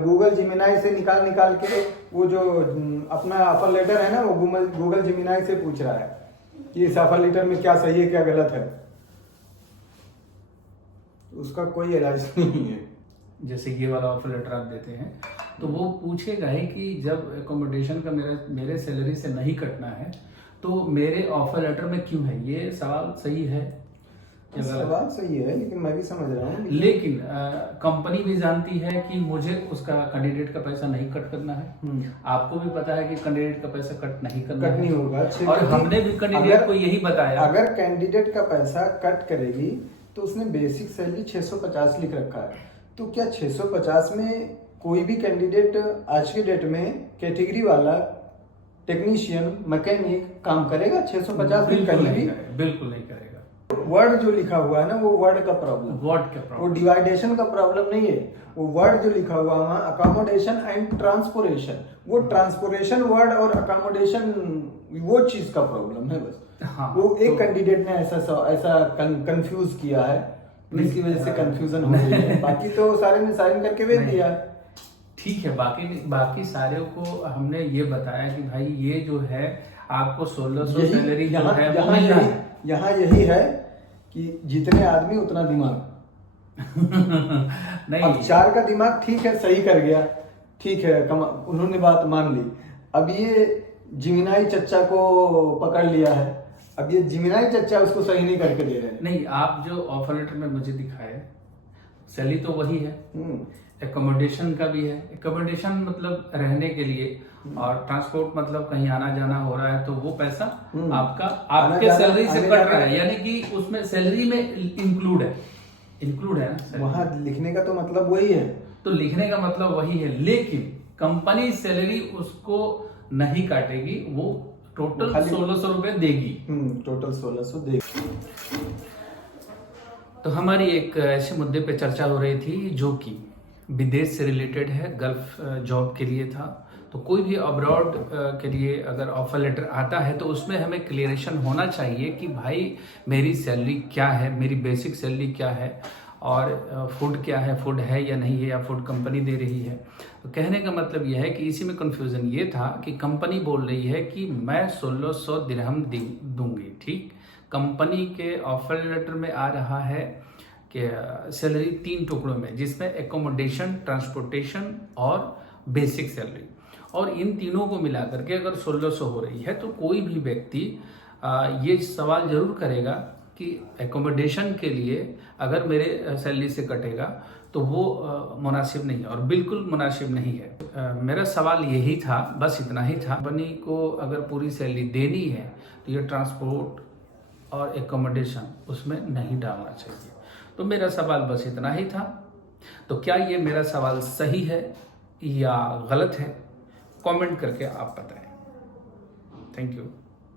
Google जिमिनाई से निकाल के वो जो अपना ऑफर लेटर है ना, वो गूगल जिमिनाई से पूछ रहा है कि इस ऑफर लेटर में क्या सही है क्या गलत है। उसका कोई इलाज नहीं है। जैसे ये वाला ऑफर लेटर आप देते हैं तो वो पूछेगा ही कि जब एकोमोडेशन का मेरे सैलरी से नहीं कटना है तो मेरे ऑफर लेटर में क्यों है। ये सवाल सही है या गलत? सवाल सही है, लेकिन मैं भी समझ रहा हूँ। लेकिन कंपनी भी जानती है कि मुझे उसका कैंडिडेट का पैसा नहीं कट करना है। आपको भी पता है कि कैंडिडेट का पैसा कट नहीं होगा। और हमने भी कैंडिडेट को यही बताया। अगर कैंडिडेट का पैसा कट करेगी तो उसने बेसिक सैलरी 650 लिख रखा है, तो क्या 650 में कोई भी कैंडिडेट आज की डेट में कैटेगरी वाला टेक्नीशियन मैकेनिक काम करेगा 650 में? कहीं भी बिल्कुल नहीं करेगा। वर्ड जो लिखा हुआ है ना, वो वर्ड का प्रॉब्लम, वो डिवाइडेशन का प्रॉब्लम नहीं है। वो वर्ड जो लिखा हुआ वहाँ अकोमोडेशन एंड ट्रांसपोर्टेशन, वो ट्रांसपोर्टेशन वर्ड और अकोमोडेशन वो चीज का प्रॉब्लम है बस। हाँ, वो एक कैंडिडेट ने ऐसा कंफ्यूज किया है, इसकी वजह से कंफ्यूजन हो रही है। बाकी तो सारे ने साइन करके भेज दिया। ठीक है, बाकी सारे को हमने ये बताया कि भाई ये जो है आपको 1600 सैलरी जो है वो मिल रहा है। यहाँ यही है कि जितने आदमी उतना दिमाग। नहीं, अब 4 का दिमाग ठीक है, सही कर गया, ठीक है, उन्होंने बात मान ली। अब ये जिमिनाई चच्चा को पकड़ लिया है, अब ये जिमिनाई चच्चा उसको सही नहीं करके दे रहे हैं। नहीं, आप जो ऑफर लेटर में मुझे दिखाए सैलरी तो वही है, एकोमोडेशन का भी है। एकोमोडेशन मतलब रहने के लिए, और ट्रांसपोर्ट मतलब कहीं आना जाना हो रहा है तो वो पैसा आपके सैलरी से कट रहा है, यानी कि उसमें सैलरी में इंक्लूड है ना। वहां लिखने का तो मतलब वही है, तो लिखने का मतलब वही है, लेकिन कंपनी सैलरी उसको नहीं काटेगी, वो टोटल 1600 रुपए देगी। टोटल 1600 देगी। तो हमारी एक ऐसे मुद्दे पे चर्चा हो रही थी जो कि विदेश से रिलेटेड है, गल्फ जॉब के लिए था। तो कोई भी अब्रॉड के लिए अगर ऑफर लेटर आता है तो उसमें हमें क्लियरेशन होना चाहिए कि भाई मेरी सैलरी क्या है, मेरी बेसिक सैलरी क्या है, और फूड क्या है, फूड है या नहीं है, या फूड कंपनी दे रही है। तो कहने का मतलब यह है कि इसी में कंफ्यूजन ये था कि कंपनी बोल रही है कि मैं 1600 दिरहम दूंगी। ठीक, कंपनी के ऑफर लेटर में आ रहा है कि सैलरी 3 टुकड़ों में, जिसमें एकोमोडेशन, ट्रांसपोर्टेशन और बेसिक सैलरी, और इन तीनों को मिला करके अगर 1600 हो रही है तो कोई भी व्यक्ति ये सवाल जरूर करेगा कि एकोमोडेशन के लिए अगर मेरे सैलरी से कटेगा तो वो मुनासिब नहीं है, और बिल्कुल मुनासिब नहीं है। मेरा सवाल यही था, बस इतना ही था। कंपनी को अगर पूरी सैलरी देनी है तो ये ट्रांसपोर्ट और एकोमोडेशन उसमें नहीं डालना चाहिए। तो मेरा सवाल बस इतना ही था। तो क्या ये मेरा सवाल सही है या गलत है, कमेंट करके आप बताएं। Thank you.